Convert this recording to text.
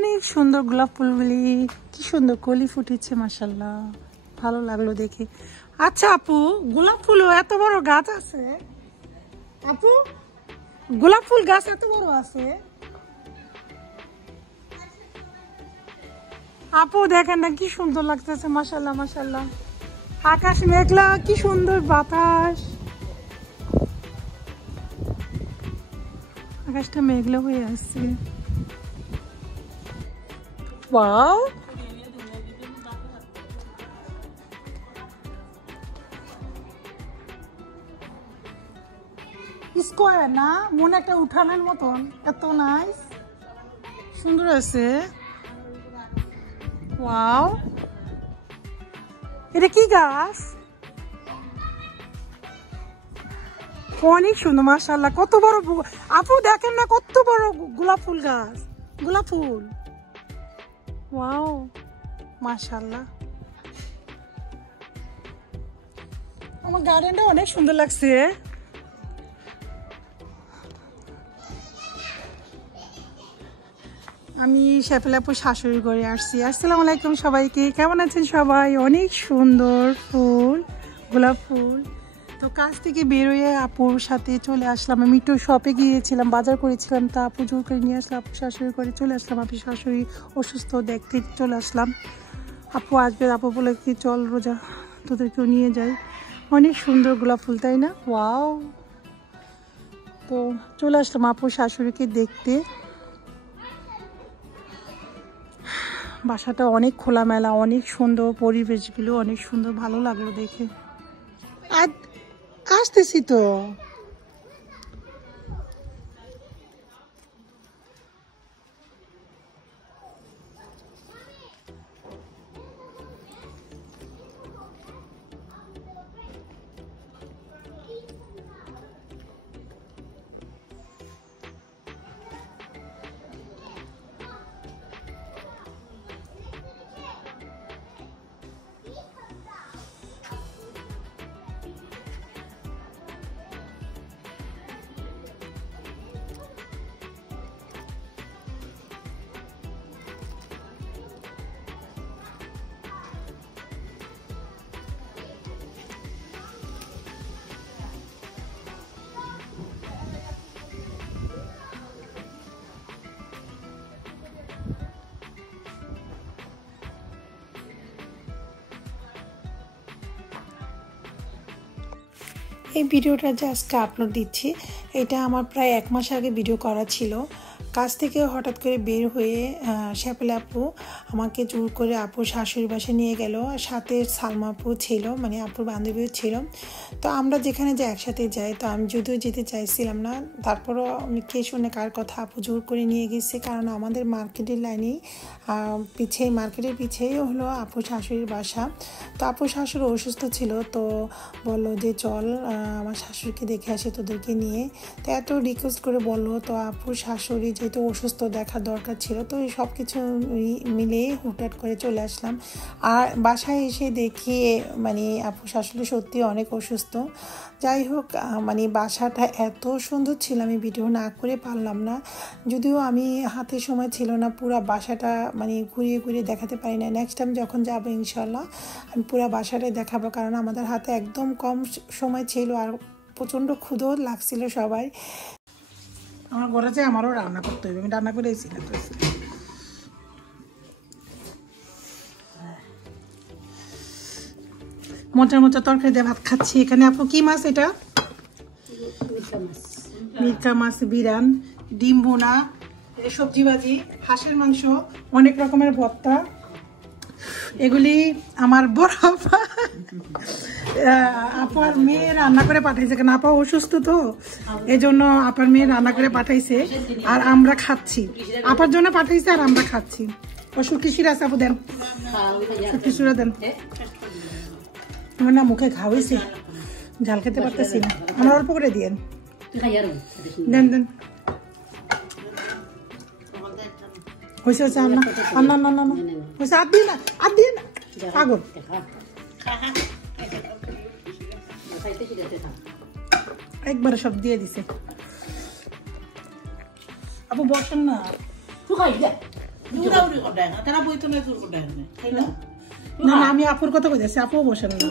অনেক সুন্দর গোলাপ ফুলগুলি, কি সুন্দর কলি ফুটেছে, মাশাআল্লাহ, ভালো লাগলো দেখে। আচ্ছা আপু, গোলাপ ফুলও এত বড় গাছ আছে? আপু, গোলাপ ফুল গাছ এত বড় আছে? আপু দেখেন না কি সুন্দর লাগতেছে, মাশাআল্লাহ মাশাআল্লাহ। আকাশ মেঘলা, কি সুন্দর বাতাস, আকাশটা মেঘলা হয়ে আসছে। ওয়াও, স্কোয়ার না, মনে একটা উঠানের মতন, এত নাইস, সুন্দর আছে। ওয়াও, এটা কি গাছ? অনেক সুন্দর, মাশাআল্লাহ, কত বড়। আপু দেখেন না কত বড় গোলাপ ফুল গাছ, গোলাপ ফুল। ওয়াও, মাশাআল্লাহ, আমার গার্ডেনটা অনেক সুন্দর লাগছে। আমি শেফালি আপুর শাশুড়ি ঘরে আসছি। আসসালামু আলাইকুম সবাইকে, কেমন আছেন সবাই? অনেক সুন্দর ফুল, গোলাপ ফুল। তো কাজ থেকে বেরোয় আপুর সাথে চলে আসলাম। আমি একটু শপে গিয়েছিলাম, বাজার করেছিলাম, তা আপু জোর করে নিয়ে আসলাম। আপু শাশুড়ি ঘরে চলে আসলাম, আপু শাশুড়ি অসুস্থ, দেখতে চলে আসলাম। আপু আসবে, আপু বলে কি চল রোজা তোদেরকেও নিয়ে যাই। অনেক সুন্দর গোলাপ ফুল, তাই না? ওয়াও। তো চলে আসলাম আপু শাশুড়িকে দেখতে। বাসাটা অনেক খোলামেলা, অনেক সুন্দর, পরিবেশগুলো অনেক সুন্দর, ভালো লাগলো দেখে। আসতেছি তো। এই ভিডিওটা জাস্ট আপলোড দিচ্ছি। এটা আমার প্রায় 1 মাস আগে ভিডিও করা ছিল। কাজ থেকে হঠাৎ করে বের হয়ে শেফালি আপু আমাকে জোর করে আপুর শাশুড়ি বাসায় নিয়ে গেল। সাথে সালমা আপু ছিল, মানে আপুর বান্ধবীও ছিল। তো আমরা যেখানে যে একসাথে যাই, তো আমি যদিও যেতে চাইছিলাম না, তারপরও কে শুনে কার কথা, আপু জোর করে নিয়ে গেছে। কারণ আমাদের মার্কেটের লাইনেই মার্কেটের পিছেই হলো আপুর শাশুড়ির বাসা। তো আপুর শাশুড়ি অসুস্থ ছিল, তো বললো যে চল আমার শাশুড়িকে দেখে আসে তোদেরকে নিয়ে। তো এত রিকোয়েস্ট করে বললো। তো আপুর শাশুড়ি যেহেতু অসুস্থ, দেখার দরকার ছিল, তো এই সব কিছু মিলিয়ে হুটহাট করে চলে আসলাম। আর বাসায় এসে দেখি মানে আপুর শাশুড়ি সত্যি অনেক অসুস্থ। যাই হোক, মানে বাসাটা এত সুন্দর ছিল, আমি ভিডিও না করে পারলাম না। যদিও আমি হাতে সময় ছিল না পুরো বাসাটা মানে ঘুরিয়ে ঘুরিয়ে দেখাতে পারি না। নেক্সট টাইম যখন যাবো ইনশাল্লাহ আমি পুরো বাসাটাই দেখাবো, কারণ আমাদের হাতে একদম কম সময় ছিল আর প্রচণ্ড ক্ষুধা লাগছিল সবাই। আমার ঘরে যে আমারও রান্না করতে হবে, আমি রান্না করেছি না তো। মোচা মোচা তরকারি দিয়ে ভাত খাচ্ছি। এখানে আপু কি মাছ? এটা মিরকা মাছ, বিরান, ডিম বোনা, সবজি ভাজি, হাঁসের মাংস, অনেক রকমের ভর্তা। এগুলি আমার বড় আপার মেয়ে রান্না করে পাঠাইছে, কারণ আপা অসুস্থ, তো এই জন্য আপার মেয়ে রান্না করে পাঠাইছে আর আমরা খাচ্ছি। আপার জন্য পাঠাইছে আর আমরা খাচ্ছি। ও শুটকি আছে, আপু দেন, শুটকি শিরা দেন। আমার না মুখে ঘা হয়েছে, ঝাল খেতে পারতেছি না, আমার অল্প করে দিয়েন, দেন দেন। হয়েছে হয়েছে, আন্না আন্না না না হয়েছে, আর দিয়ে না, আর দিয়ে না, পাগল। একবারে সব দিয়ে দিছে। আপু বসেন না, না আমি আপুর কথা কইতেছি, আপু বসেন না।